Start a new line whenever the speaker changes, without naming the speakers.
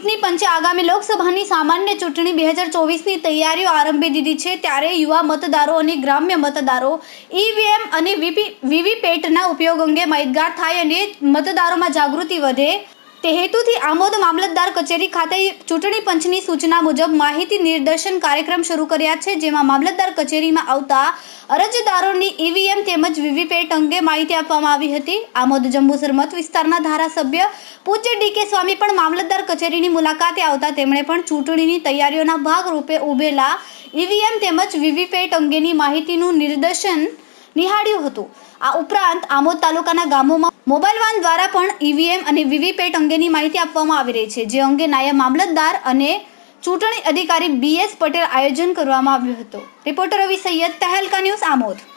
પંચે આગામી લોકસભાની સામાન્ય ચૂંટણી બે હજાર ચોવીસની તૈયારીઓ આરંભી દીધી છે. ત્યારે યુવા મતદારો અને ગ્રામ્ય મતદારો ઈવીએમ અને વીપી વીવીપેટના ઉપયોગ અંગે માહિતગાર થાય અને મતદારોમાં જાગૃતિ વધે. તે હેતુથી આમોદ મામલતદાર કચેરી ખાતે ચૂંટણી પંચની સૂચના મુજબ માહિતી નિર્દેશન કાર્યક્રમ શરૂ કર્યા છે, જેમાં મામલતદાર કચેરીમાં આવતા અરજદારોની ઈવીએમ તેમજ વીવીપેટ અંગે માહિતી આપવામાં આવી હતી. આમોદ જંબુસર મત વિસ્તારના ધારાસભ્ય પૂજ્ય ડીકે સ્વામી પણ મામલતદાર કચેરીની મુલાકાતે આવતા તેમણે પણ ચૂંટણીની તૈયારીઓના ભાગરૂપે ઉભેલા ઈવીએમ તેમજ વીવીપેટ અંગેની માહિતીનું નિર્દેશન નિહાળ્યું હતું. આ ઉપરાંત આમોદ તાલુકાના ગામોમાં મોબાઈલ વાન દ્વારા પણ ઈવીએમ અને વીવીપેટ અંગેની માહિતી આપવામાં આવી રહી છે. જે અંગે નાયબ મામલતદાર અને ચૂંટણી અધિકારી બી એસ પટેલ આયોજન કરવામાં આવ્યું હતું. Reporter Ravi Saiyed Tehelka news Amod.